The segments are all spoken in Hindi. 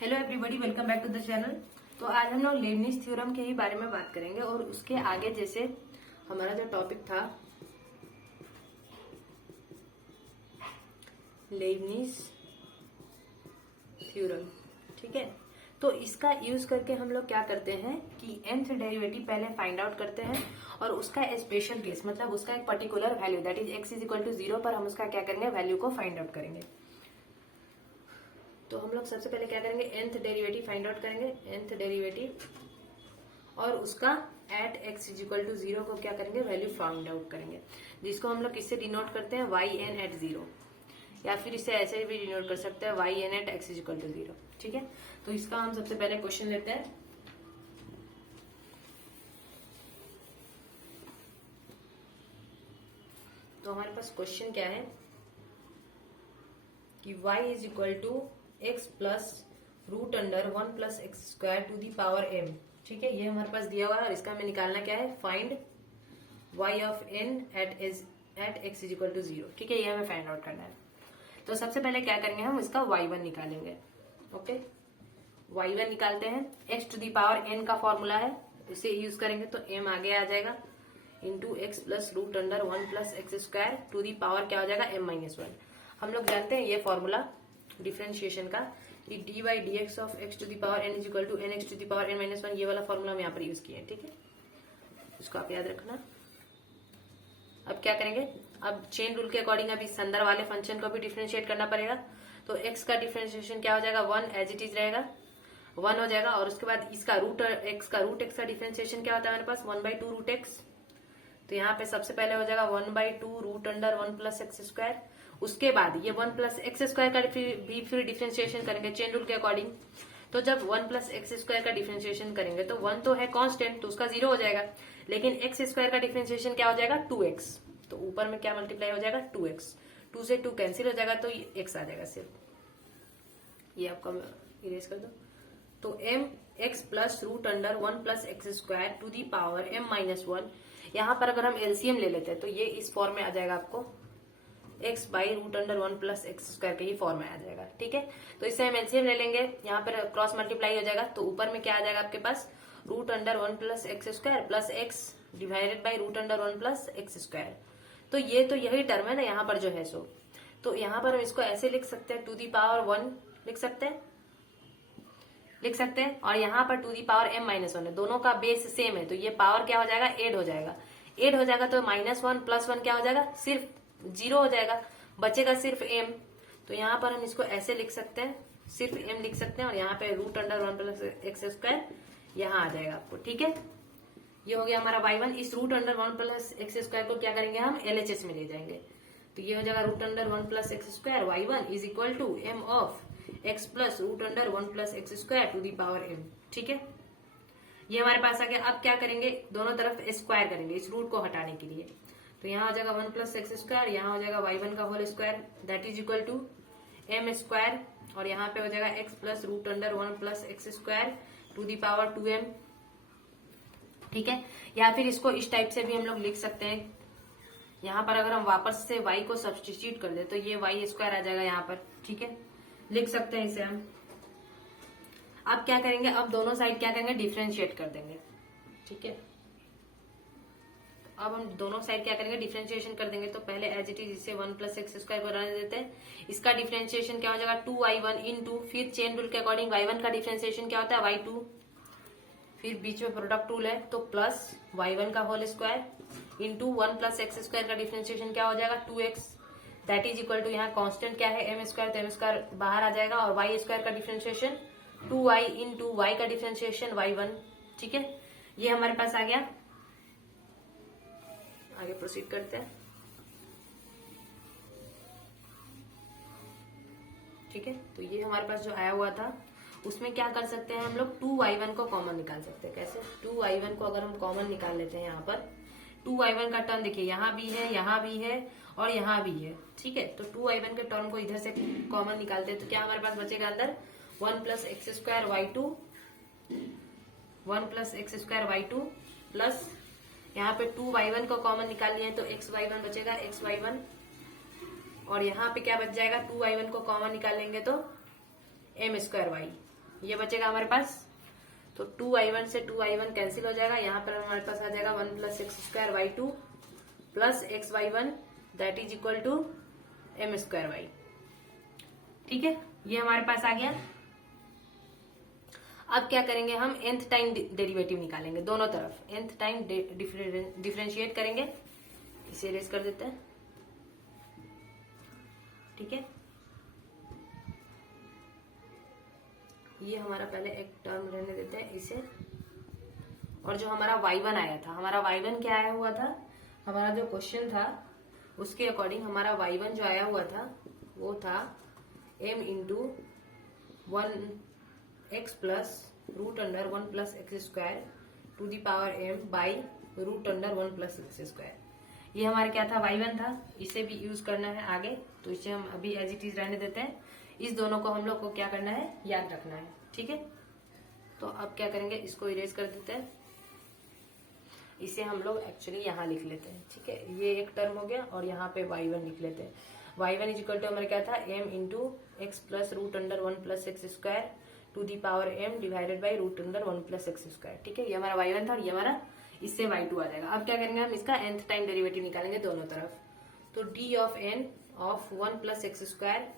Hello everybody, welcome back to the channel. तो आज हम लोग लेबनिज थ्योरम के ही बारे में बात करेंगे और उसके आगे जैसे हमारा जो टॉपिक था लेबनिज थ्योरम, ठीक है। तो इसका यूज करके हम लोग क्या करते हैं कि nth डेरिवेटिव पहले फाइंड आउट करते हैं और उसका स्पेशल केस मतलब उसका एक particular value that is x is equal to 0 पर हम उसका क्या करेंगे, वैल्यू को फाइंड आउट करेंगे। तो हम लोग सबसे पहले क्या करेंगे, nth डेरिवेटिव फाइंड आउट करेंगे, nth डेरिवेटिव और उसका at x is equal to 0 को क्या करेंगे, वैल्यू फाइंड आउट करेंगे, जिसको हम लोग किससे डिनोट करते हैं, yn एट 0, या फिर इसे ऐसे भी डिनोट कर सकते हैं yn at x is equal to 0, ठीक है। तो इसका हम सबसे पहले क्वेश्चन लेते हैं। तो हमारे पास क्वेश्चन क्या है कि y is equal to x plus root under 1 plus x square to the power m, ठीक है। ये हमारे पास दिया हुआ है और इसका हमें निकालना क्या है, find y of n at x is equal to 0, ठीक है। ये हमें फाइंड आउट करना है। तो सबसे पहले क्या करेंगे, हम इसका y1 निकालेंगे। ओके, y1 निकालते हैं। x to the power n का फॉर्मूला है, इसे यूज करेंगे तो m आगे आ जाएगा into x plus root under 1 plus x square to the power क्या हो जाएगा, m माइनस 1। हम लोग जानते हैं ये फॉर्मूला डिफरेंशिएशन का, कि d by d x of x to the power n is equal to n x to the power n minus 1, ये वाला फॉर्मूला हम यहाँ पर यूज किए हैं, ठीक है। इसको आप याद रखना। अब क्या करेंगे, अब चेन रूल के अकॉर्डिंग अब इस अंदर वाले फंक्शन को भी डिफरेंशिएट करना पड़ेगा। तो x का डिफरेंशिएशन क्या हो जाएगा, 1 एज इट इज रहेगा, 1 हो जाएगा। और उसके बाद इसका रूट x का डिफरेंशिएशन क्या होता है हमारे पास, 1/2 रूट एक्स। तो यहाँ पे सबसे पहले हो जाएगा 1/2 root under 1 plus x square. उसके बाद ये 1 प्लस एक्स स्क्वायर का भी फिर डिफरेंशिएशन करेंगे चेन रूल के अकॉर्डिंग। तो जब 1 प्लस एक्स स्क्वायर का डिफरेंशिएशन करेंगे तो 1 तो है कांस्टेंट, तो उसका 0 हो जाएगा, लेकिन एक्स स्क्वायर का डिफरेंशिएशन क्या हो जाएगा, 2x। तो ऊपर में क्या मल्टीप्लाई हो जाएगा, 2x, 2 से 2 कैंसिल हो जाएगा तो x आ जाएगा सिर्फ। ये आपका इरेज कर दो। तो m x plus root under 1 plus x square to the power m minus 1। यहाँ पर अगर हम एलसीएम ले लेते हैं तो ये इस फॉर्म में आ जाएगा, आपको x by root under 1 plus x square के ही फॉर्म में आ जाएगा, ठीक है। तो इससे हम एलसीएम ले लेंगे, यहाँ पर क्रॉस मल्टीप्लाई हो जाएगा। तो ऊपर में क्या आ जाएगा आपके पास, root under 1 plus x square plus x divided by root under 1 plus x square. तो ये तो यही टर्म है ना यहाँ पर जो है सो। तो यहाँ पर हम इसको ऐसे लिख सकते हैं, टू दी पावर 1 लिख सकते हैं और यहाँ पर to the power m minus 1 है, दोनों का बेस सेम है। तो ये पावर क्या हो जाएगा, एड हो जाएगा, एड हो जाएगा। तो -1 प्लस 1 क्या हो जाएगा, सिर्फ 0 हो जाएगा, बचेगा सिर्फ m। तो यहाँ पर हम इसको ऐसे लिख सकते हैं, सिर्फ m लिख सकते हैं और यहाँ पे root under 1 plus x square यहाँ आ जाएगा आपको, ठीक है। ये हो गया हमारा y1। इस root under 1 plus x square को क्या करेंगे, हम LHS में ले जाएंगे। तो ये हो जाएगा root under 1 plus x square y1 is equal to m of x plus root under 1 plus x square to the power m, ठीक है। ये हमारे पास आ गया। अब क्या करेंगे, दोनों तरफ स्क्वायर करेंगे इस रूट को हटाने के लिए। तो यहाँ हो जाएगा 1 प्लस एक्स स्क्वायर, यहाँ हो जाएगा y1 का whole square that is equal to m square, और यहाँ पे हो जाएगा x plus root under 1 plus x square to the power 2m, ठीक है। या फिर इसको इस टाइप से भी हम लोग लिख सकते हैं। यहाँ पर अगर हम वापस से y को सब्सटीट्यूट कर दे तो ये y स्क्वायर आ जाएगा यहाँ पर, ठीक है, लिख सकते हैं इसे हम। अब क्या करेंगे, अब दोनों साइड क्या करेंगे, डिफरेंशिएट कर देंगे, ठीक है। अब हम दोनों साइड क्या करेंगे, डिफरेंशिएशन कर देंगे। तो पहले एज इट इज इसे 1 प्लस एक्स स्क्वायर को रहने देते हैं। इसका डिफरेंशिएशन क्या हो जाएगा, 2y1 इंटू, फिर चेन रूल के अकॉर्डिंग y1 का डिफरेंशिएशन क्या होता है, y2, फिर बीच में प्रोडक्ट रूल है तो प्लस y1 का whole square into 1 plus x square का डिफरेंशिएशन क्या हो जाएगा, 2x that is equal to, यहाँ कांस्टेंट क्या है, m स्क्वायर, तो m स्क्वायर बाहर आ जाएगा और y स्क्वायर का डिफरेंशिएशन 2y इंटू y का डिफरेंशिएशन y1, ठीक है। ये हमारे पास आ गया। आगे प्रोसीड करते हैं, ठीक है। तो ये हमारे पास जो आया हुआ था उसमें क्या कर सकते हैं हम लोग, 2y1 को कॉमन निकाल सकते हैं। कैसे, 2y1 को अगर हम कॉमन निकाल लेते हैं, यहाँ पर 2y1 का टर्म देखिए, यहाँ भी है, यहाँ भी है और यहाँ भी है, ठीक है। तो 2y1 के टर्म को इधर से कॉमन निकालते हैं तो क्या हमारे पास बचेगा अंदर, 1 plus x square y2, 1 plus x square y2 plus यहाँ पे 2y1 को कॉमन निकाल लिया है तो xy1 बचेगा, xy1, और यहाँ पे क्या बच जाएगा, 2y1 को कॉमन निकाल लेंगे तो m स्क्वायर y, ये बचेगा हमारे पास। तो 2i1 से 2i1 कैंसिल हो जाएगा। यहाँ पर हमारे पास आ जाएगा 1 plus x square y two plus x y one that is equal to m square y. ठीक है, ये हमारे पास आ गया। अब क्या करेंगे हम, nth टाइम डेरिवेटिव निकालेंगे दोनों तरफ, nth टाइम डिफरेंशिएट करेंगे। इसे इरेज कर देते हैं। ठीक है, ये हमारा पहले एक टर्म रहने देते हैं इसे। और जो हमारा y1 आया था, हमारा y1 क्या आया हुआ था, हमारा जो क्वेश्चन था उसके अकॉर्डिंग हमारा y1 जो आया हुआ था वो था m into 1x plus root under 1 plus x square to the power m by root under 1 plus x square. ये हमारा क्या था, y1 था। इसे भी यूज करना है आगे, तो इसे हम अभी एज इट इज रहने देते हैं। इस दोनों को हम लोग को क्या करना है, याद रखना है। ठीक है, तो अब क्या करेंगे, इसको इरेज कर देते हैं। इसे हम लोग एक्चुअली यहाँ लिख लेते हैं। ठीक है, ये एक टर्म हो गया और यहाँ पे y1 लिख लेते हैं। y1 इज इक्वल टू हमारा क्या था, m into x plus root under 1 plus x square to the power m divided by root under 1 plus x square. ठीक है, ये हमारा y1 था और ये हमारा इससे y2 आ जाएगा। अब क्या करेंगे हम, इसका nth टाइम डेरिवेटिव निकालेंगे दोनों तरफ। तो d of n of 1 plus x square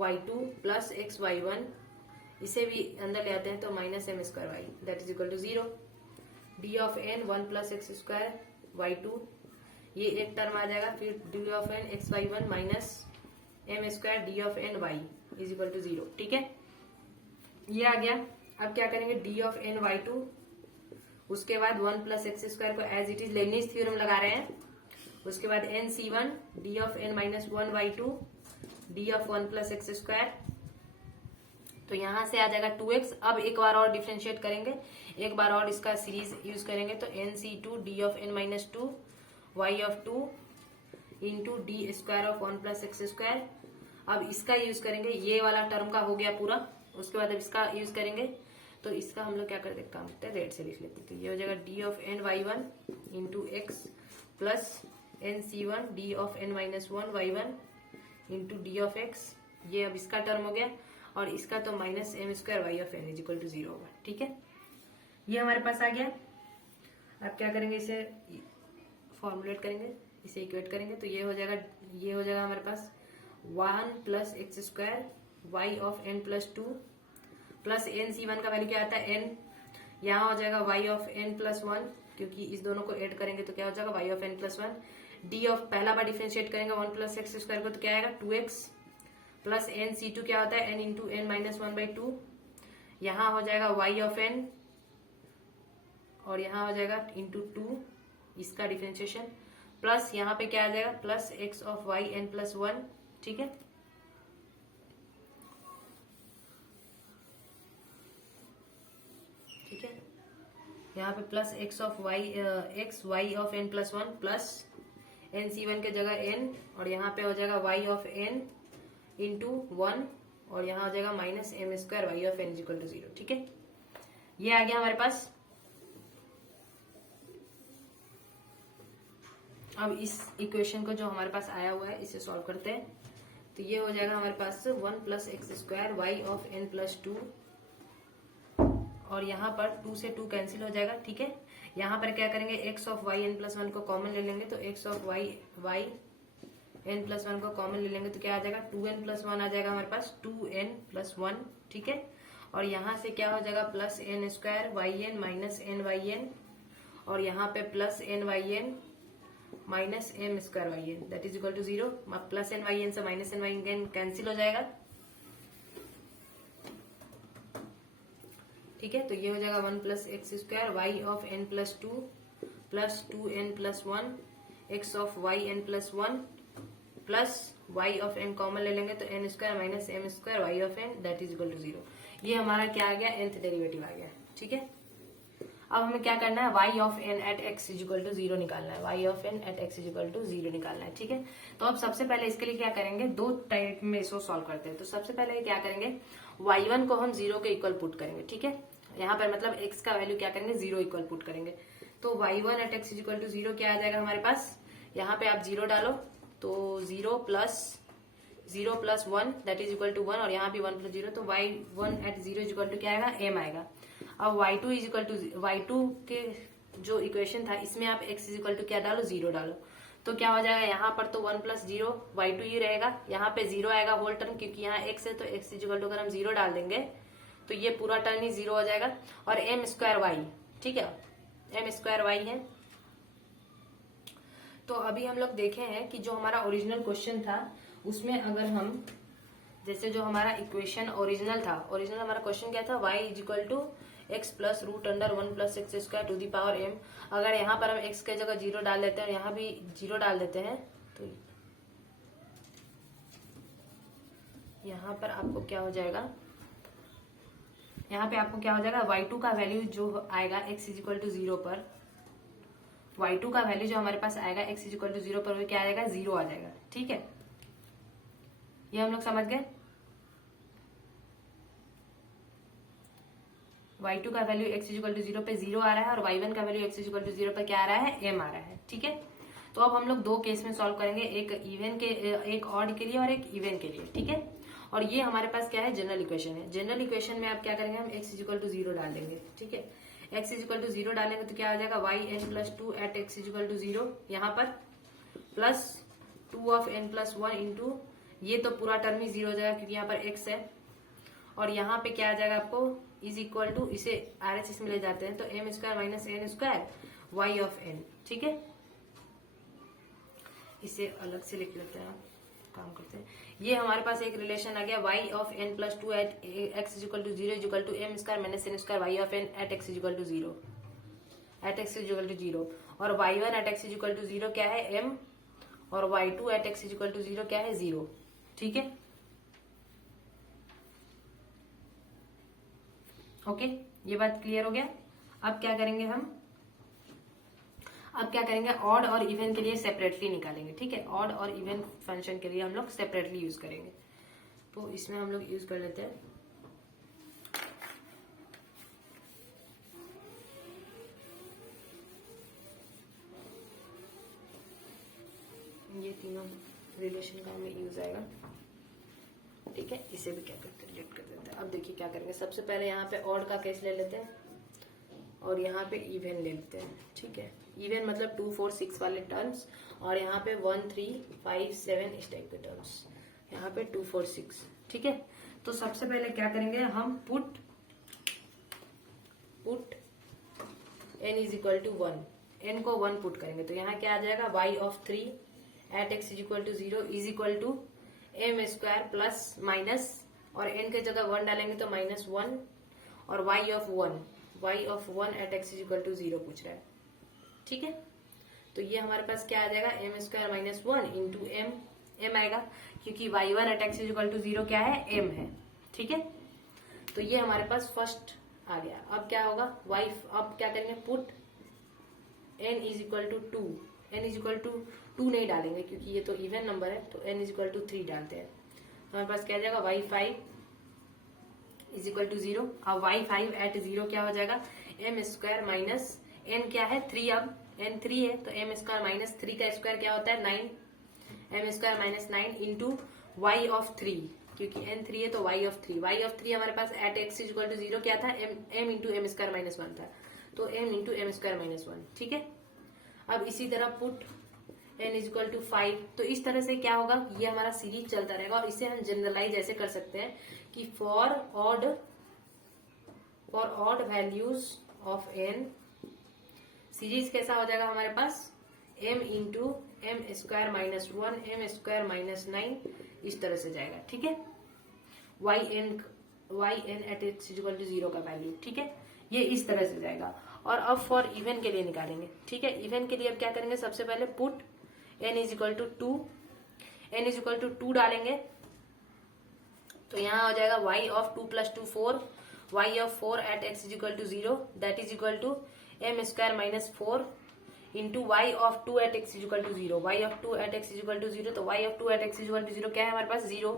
y2 plus x y1, इसे भी अंदर ले आते हैं तो minus m square y that is equal to 0। D of n 1 plus x square y two, ये एक टर्म आ जाएगा। फिर d of n x y one minus m square d of n y is equal to 0। ठीक है, ये आ गया। अब क्या करेंगे, d of n y two, उसके बाद 1 प्लस एक्स स्क्वायर को as it is Leibniz theorem लगा रहे हैं। उसके बाद n C one D of n minus 1 y two d of 1 plus x square, तो यहां से आ जाएगा 2x। अब एक बार और डिफरेंशिएट करेंगे, एक बार और इसका सीरीज यूज करेंगे। तो n C two d of n minus 2 y of 2 into d square of 1 plus x square. अब इसका यूज करेंगे, ये वाला टर्म का हो गया पूरा। उसके बाद अब इसका यूज करेंगे, तो इसका हम लोग क्या करते हैं, काम करते हैं, रेड से लिख लेते हैं। तो ये हो जाएगा D of n y one into x plus n C one D of n minus 1 y one into D of x. ये अब इसका टर्म हो गया और इसका तो minus m square y of n is equal to 0 होगा। ठीक है, ये हमारे पास आ गया। अब क्या करेंगे, इसे फॉर्मुलेट करेंगे, इसे इक्वेट करेंगे। तो ये हो जाएगा हमारे पास 1 plus x square y of n plus 2 plus n C one का वैल्यू क्या आता है एन, यहाँ हो जाएगा वाई ऑफ एन प्लस 1, क्योंकि इस दोनों को ऐड करेंगे तो क्या हो जाएगा y of n plus 1। D of पहला बार डिफरेंशिएट करेंगे 1 प्लस एक्स स्क्वायर को, तो क्या आएगा 2x plus n C to क्या होता है n into n minus 1 by 2। यहाँ हो जाएगा वाई ऑफ एन और यहाँ हो जाएगा इंटू 2 इसका डिफरेंशिएशन, प्लस यहाँ पे क्या आ जाएगा plus x of y n plus 1। ठीक है, ठीक है, यहाँ पे plus x of y x y of n plus 1 plus n C one के जगह एन, और यहाँ पे हो जाएगा वाई ऑफ एन इंटू 1 और यहाँ हो जाएगा minus m square y of n equal to 0। ठीक है, ये आ गया हमारे पास। अब इस इक्वेशन को जो हमारे पास आया हुआ है इसे सॉल्व करते हैं। तो ये हो जाएगा हमारे पास 1 plus x square y of n plus 2 और यहाँ पर 2 से 2 कैंसिल हो जाएगा। ठीक है, यहाँ पर क्या करेंगे x of y n plus 1 को कॉमन ले लेंगे। तो x of y y n plus 1 को कॉमन ले लेंगे तो क्या आ जाएगा 2n प्लस 1 आ जाएगा हमारे पास 2n प्लस 1। ठीक है, और यहाँ से क्या हो जाएगा plus n square y n minus n y n और यहाँ पे plus n y n minus m square y n that is equal to 0। Plus n y n से minus n y n cancel हो जाएगा। ठीक है, तो ये हो जाएगा 1 plus x square y of n plus 2 plus 2n plus 1 x of y n plus 1 plus y of N common ले लेंगे तो n square minus m square y of n that is equal to 0। ये हमारा क्या आ गया, nth डेरिवेटिव आ गया। ठीक है, अब हमें क्या करना है, y of n at x is equal to 0 निकालना है। Y of n at x is equal to 0 निकालना है। ठीक है, तो अब सबसे पहले इसके लिए क्या करेंगे, दो टाइप में इसको सॉल्व करते हैं। तो सबसे पहले क्या करेंगे, y1 को हम 0 के इक्वल पुट करेंगे। ठीक है, यहाँ पर मतलब x का वैल्यू क्या करेंगे 0 इक्वल पुट करेंगे। तो y1 at x is equal to 0 क्या आ जाएगा हमारे पास, यहाँ पे आप 0 डालो तो 0 plus 0 plus 1 that is equal to 1 और यहाँ भी 1 प्लस 0 तो y1 eight 0 is equal to क्या आएगा m आएगा। अब y2 is equal to y2 के जो इक्वेशन था इसमें आप x इज इक्वल टू क्या डालो 0 डालो तो क्या हो जाएगा यहाँ पर तो 1 प्लस 0 y2 ही रहेगा, यहाँ पे 0 आएगा होल टर्म क्योंकि यहाँ x है तो x इज इक्वल टू अगर हम 0 डाल देंगे तो ये पूरा टर्म ही 0 हो जाएगा और m स्क्वायर y, ठीक है m स्क्वायर y है। तो अभी हम लोग देखे हैं कि जो हमारा ओरिजिनल क्वेश्चन था उसमें अगर हम जैसे जो हमारा इक्वेशन ओरिजिनल हमारा क्वेश्चन क्या था y is equal to x plus root under 1 plus x square to the power m। अगर यहाँ पर हम x के जगह 0 डाल देते हैं और यहाँ भी 0 डाल देते हैं तो यहाँ पर आपको क्या हो जाएगा, यहाँ पे आपको क्या हो जाएगा y2 का वैल्यू जो आएगा x इज इक्वल टू 0 पर, y2 का वैल्यू जो हमारे पास आएगा x इज इक्वल टू 0 पर वो क्या आएगा 0 आ जाएगा, ठीक है ये हम लोग समझ गए। y2 का value x is equal to 0 पे 0 आ रहा है और y1 का value x is equal to 0 पे क्या आ रहा है m आ रहा है, ठीक है। तो अब हम लोग दो केस में सॉल्व करेंगे, एक ऑड के लिए और एक इवन के लिए, ठीक है। और ये हमारे पास क्या है जनरल इक्वेशन है। जनरल इक्वेशन में आप क्या करेंगे हम x इज इक्वल टू 0 डाल देंगे, ठीक है। x इज इक्वल टू 0 डालेंगे तो क्या आ जाएगा y n plus 2 at x is equal to 0 यहाँ पर plus 2 of n plus 1 into ये तो पूरा टर्म ही 0 हो जाएगा क्योंकि यहाँ पर x है और यहाँ पे क्या आ जाएगा आपको इज इक्वल टू इसे RHS में ले जाते हैं तो m square minus n square y of n, ठीक है। इसे अलग से लिख लेते हैं, काम करते हैं। ये हमारे पास एक रिलेशन आ गया y of n plus 2 at x is equal to 0 is equal to m square minus n square y of n at x is equal to 0 at x is equal to 0 और y1 at x is equal to 0 क्या है m और y2 at x is equal to 0 क्या है 0, ठीक है ओके ये बात क्लियर हो गया। अब क्या करेंगे ऑड और इवन के लिए सेपरेटली निकालेंगे, ठीक है। ऑड और इवन फंक्शन के लिए हम लोग सेपरेटली यूज करेंगे तो इसमें हम लोग यूज कर लेते हैं ये तीनों रिलेशन का हमें यूज आएगा, ठीक है। इसे भी क्या करते हैं डिलीट कर देते हैं। अब देखिए क्या करेंगे, सबसे पहले यहाँ पे ऑड का केस ले लेते हैं और यहाँ पे इवन ले लेते हैं, ठीक है। इवन मतलब 2 4 6 वाले टर्म्स और यहाँ पे 1 3 5 7 इस टाइप के टर्म्स, यहाँ पे 2 4 6, ठीक है। तो सबसे पहले क्या करेंगे हम put n is equal to 1, n को 1 पुट करेंगे तो यहाँ क्या आ जाएगा y of 3 at x is equal to 0 is equal to m square plus minus और n के जगह 1 डालेंगे तो माइनस 1 और y of 1 at x is equal to 0 पूछ रहा है, ठीक है। तो ये हमारे पास क्या आ जाएगा m square minus 1 into m आएगा क्योंकि y1 at x is equal to 0 क्या है m है, ठीक है। तो ये हमारे पास फर्स्ट आ गया। अब क्या होगा अब क्या करेंगे put n is equal to 2, n is equal to 2 नहीं डालेंगे क्योंकि ये तो इवन नंबर है तो n इज इक्वल टू 3 डालते हैं। हमारे पास क्या आ जाएगा y5 इज इक्वल टू 0। अब y5 एट 0 क्या हो जाएगा m स्क्वायर माइनस n क्या है 3, अब n 3 है तो m स्क्वायर माइनस 3 का स्क्वायर क्या होता है 9, m square minus 9 into y of 3 क्योंकि n 3 है तो y ऑफ 3 हमारे पास at x is equal to 0 क्या था m into m square minus 1 था तो m into m square minus 1, ठीक है। अब इसी तरह put n is equal to 5 तो इस तरह से क्या होगा ये हमारा सीरीज चलता रहेगा और इसे हम जनरलाइज ऐसे कर सकते हैं कि for odd values of n series कैसा हो जाएगा हमारे पास m into m square minus 1 m square minus 9 इस तरह से जाएगा, ठीक है। yn at x is equal to 0 का वैल्यू, ठीक है, ये इस तरह से जाएगा। और अब फॉर इवन के लिए निकालेंगे, ठीक है। इवन के लिए अब क्या करेंगे सबसे पहले put n is equal to 2, n is equal to 2 डालेंगे तो यहाँ हो जाएगा y of 2 plus 2 4, y of 4 at x is equal to 0 that is equal to m square minus 4 into y of 2 at x is equal to 0, y of 2 at x is equal to 0 तो y of 2 at x is equal to 0 क्या है हमारे पास 0।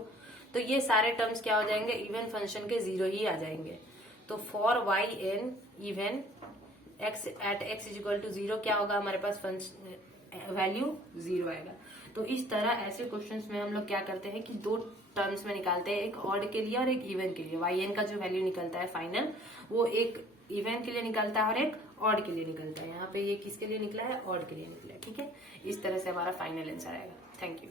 तो ये सारे टर्म्स क्या हो जाएंगे इवन फंक्शन के 0 ही आ जाएंगे। तो for y n even x at x is equal to 0 क्या होगा हमारे पास वैल्यू 0 आएगा। तो इस तरह ऐसे क्वेश्चंस में हम लोग क्या करते हैं कि दो टर्म्स में निकालते हैं, एक ऑड के लिए और एक इवन के लिए। yn का जो वैल्यू निकलता है फाइनल, वो एक इवन के लिए निकलता है और एक ऑड के लिए निकलता है। यहाँ पे ये किसके लिए निकला है? ऑड के लिए निकला है। ठीक है, इस तरह से हमारा फाइनल आंसर आएगा। Thank you.